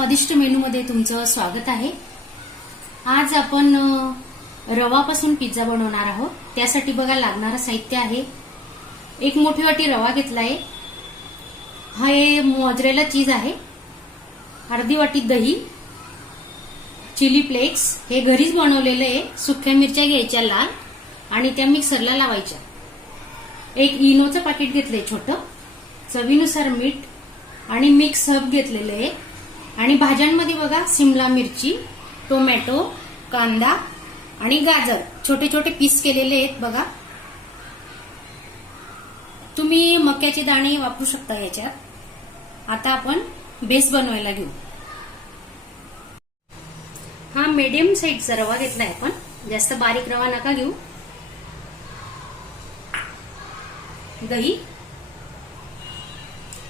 स्वादिष्ट मेनूमध्ये तुमचं स्वागत आहे. आज आपण रवापासून पिझ्झा बनवणार आहोत. त्यासाठी बघा लागणारं साहित्य आहे. एक मोठी वाटी रवा घेतला आहे हा हे मोजरेला चीज आहे. अर्धी वाटी दही चिली फ्लेक्स हे घरीच बनवलेलं आहे. सुक्या मिरच्या घ्यायच्या लाल आणि त्या मिक्सरला लावायच्या. एक इनोचं पाकिट घेतलंय छोटं. चवीनुसार मीठ आणि मिक्स हब घेतलेलं आहे. आणि भाज्यांमध्ये बघा सिमला मिरची टोमॅटो कांदा आणि गाजर. छोटे छोटे पीस केलेले आहेत बघा. तुम्ही मक्याचे दाणे वापरू शकता याच्यात. आता आपण बेस बनवायला घेऊ. हा मीडियम साईजचा रवा घेतलाय आपण. जास्त बारीक रवा नका घेऊ. दही.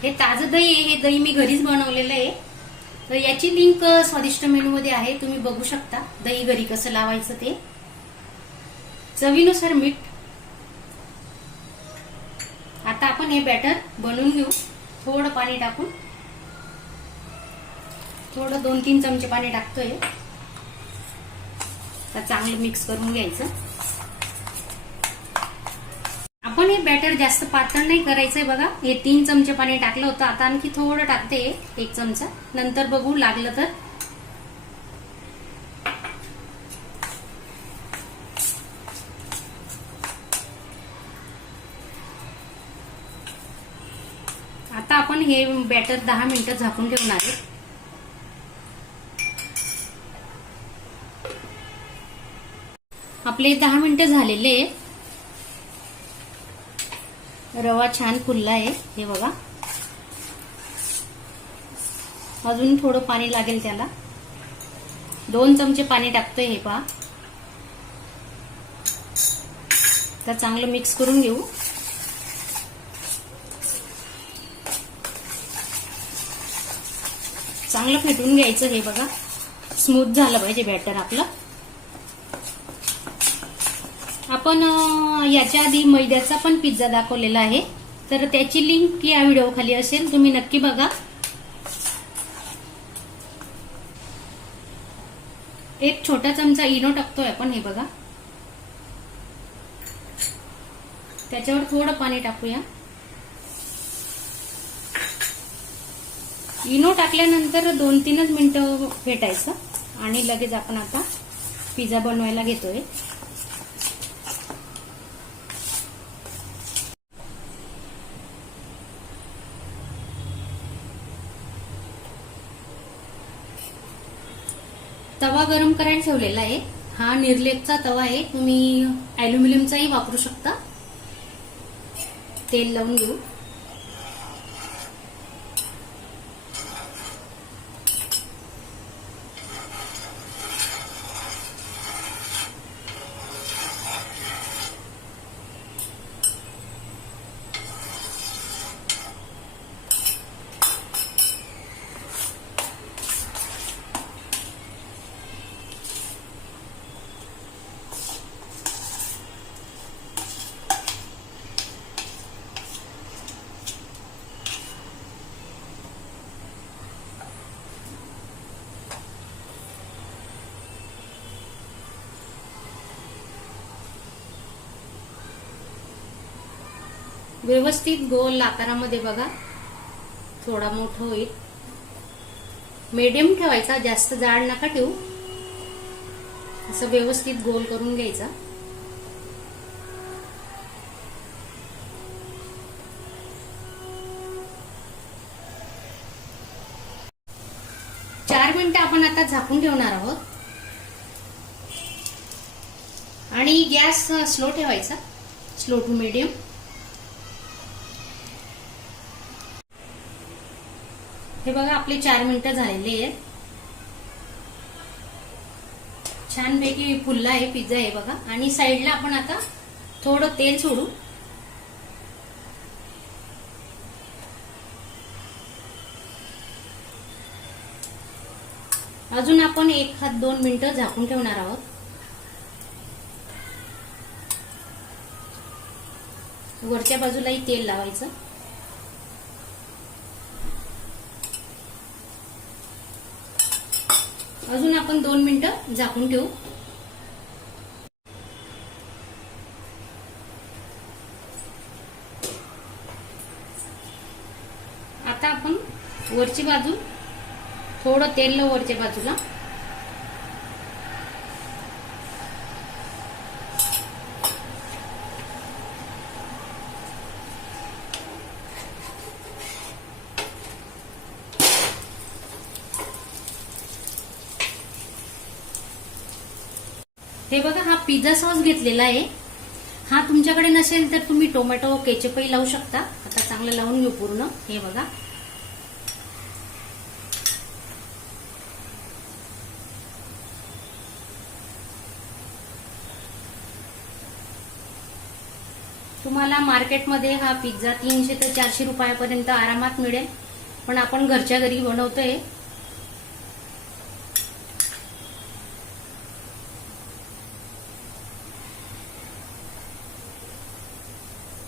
हे ताजं दही आहे. हे दही मी घरीच बनवलेलं आहे. तर याची लिंक स्वादिष्ट मेनू मध्ये आहे. तुम्ही बघू शकता. दही घरी कसं लावायचं ते. चवीनुसार मीठ. आता आपण हे बॅटर बनवून घेऊ. थोडं पाणी टाकून. थोडं दोन तीन चमचे पाणी टाकतोय. तर चांगलं मिक्स करून घ्यायचं. आपण हे बॅटर जास्त पातळ नाही करायचंय बघा. हे तीन चमचे पाणी टाकलं होतं. आता आणखी थोडं टाकते एक चमचा. नंतर बघू लागलं तर. आता आपण हे बॅटर दहा मिनिटं झाकून ठेवणार आहे. आपले दहा मिनिटं झालेले रवा छान फुलला आहे हे बघा. अजून थोडं पाणी लागेल त्याला. दोन चमचे पाणी टाकतोय हे पहा. तर चांगलं मिक्स करून घेऊ. चांगलं फेटून घ्यायचं हे बघा. स्मूथ झालं पाहिजे बॅटर आपलं. आपण याच्या आधी मैद्याचा पण पिझ्झा दाखवलेला आहे. तर त्याची लिंक या व्हिडिओ खाली असेल. तुम्ही नक्की बघा. एक छोटा चमचा इनो टाकतोय आपण हे बघा. त्याच्यावर थोडं पाणी टाकूया. इनो टाकल्यानंतर दोन तीनच मिनिटं फेटायचं आणि लगेच आपण आता पिझ्झा बनवायला घेतोय. तवा गरम करायला ठेवलेला आहे. हा निर्लेपचा तवा आहे. तुम्ही अॅल्युमिनियमचाही वापरू शकता. तेल लावून घेऊ. व्यवस्थित गोल आकारामध्ये बघा. थोडा मोठं होईल. मीडियम ठेवायचा जास्त जाड नका ठेवू. असं व्यवस्थित गोल करून घ्यायचा. चार मिनिटं आपण आता झाकून ठेवणार आहोत. आणि गॅस स्लो ठेवायचा. स्लो टू मीडियम हे बघा आपले चार मिनिटं झालेले आहेत. छानपैकी फुलला आहे पिझ्झा आहे बघा. आणि साईडला आपण आता थोडं तेल सोडू. अजून आपण एक हात दोन मिनिटं झाकून ठेवणार आहोत. वरच्या बाजूलाही तेल लावायचं. अजून आपण दोन मिनिटं झाकून ठेवू. आता आपण वरची बाजू थोडं तेल वरच्या बाजूला. हे बघा हा पिझ्झा सॉस घेतलेला आहे. हा तुमच्याकडे नसेल तर तुम्ही टोमॅटो केचपही लावू शकता. आता चांगलं लावून घेऊ पूर्ण. हे बघा. तुम्हाला मार्केटमध्ये हा पिझ्झा तीनशे ते चारशे रुपयापर्यंत आरामात मिळेल. पण आपण घरच्या घरी बनवतोय.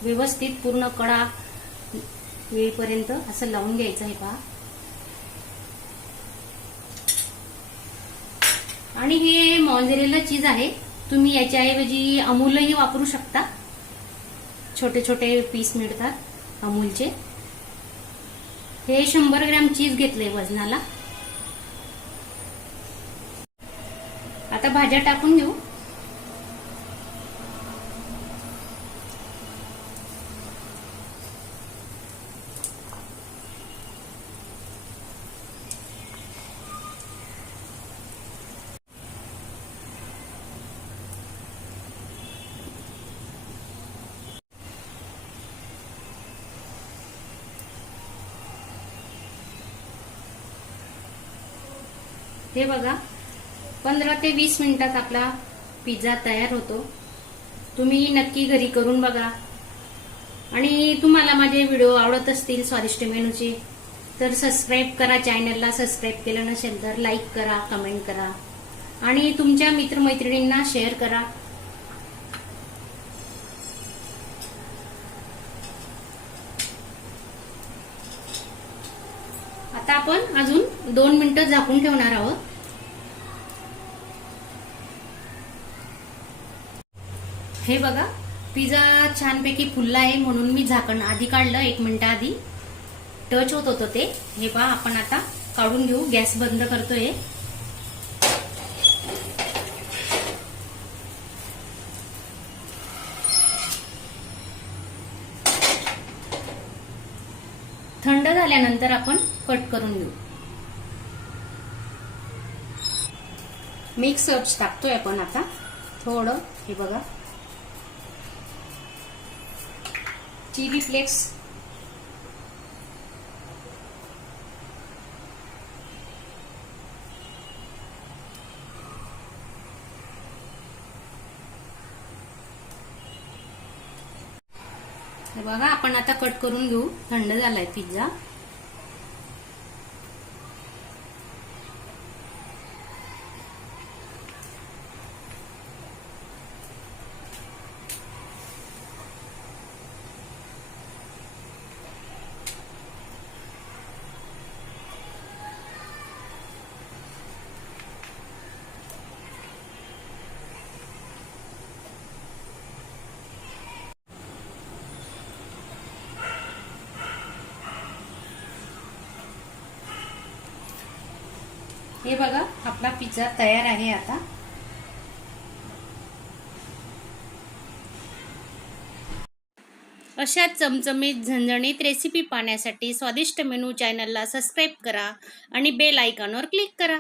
व्यवस्थित पूर्ण कडा येईपर्यंत असं लावून घ्यायचं आहे पहा. आणि हे मॉन्झरेला चीज आहे. तुम्ही याच्याऐवजी अमूलही वापरू शकता. छोटे छोटे पीस मिळतात अमूलचे. हे शंभर ग्रॅम चीज घेतले वजनाला. आता भाज्या टाकून घेऊ. हे बघा पंधरा ते वीस मिनिटात आपला पिझ्झा तयार होतो. तुम्ही नक्की घरी करून बघा. आणि तुम्हाला माझे व्हिडिओ आवडत असतील स्वादिष्ट मेनूचे तर सबस्क्राईब करा चॅनलला सबस्क्राईब केलं नसेल तर लाईक करा कमेंट करा. आणि तुमच्या मित्रमैत्रिणींना शेअर करा आता आपण अजून दोन मिनिटं झाकून ठेवणार आहोत. हे बघा पिझ्झा छानपैकी फुलला आहे म्हणून मी झाकण आधी काढलं एक मिनिट आधी. टच होत होतं ते. हे पहा आपण आता काढून घेऊ. गॅस बंद करतोय. थंड झाल्यानंतर आपण कट करून घेऊ. मिक्स हर्ब्स टाकतोय आपण आता. थोडं हे बघा. Chilli flakes. बघा आपण आता कट करून घेऊ. थंड झालाय पिझ्झा. हे बघा आपला पिझ्झा तयार आहे आता. अशा चमचमीत झणझणीत रेसिपी पाहण्यासाठी स्वादिष्ट मेनू चॅनलला सबस्क्राईब करा आणि बेल आयकॉनवर क्लिक करा.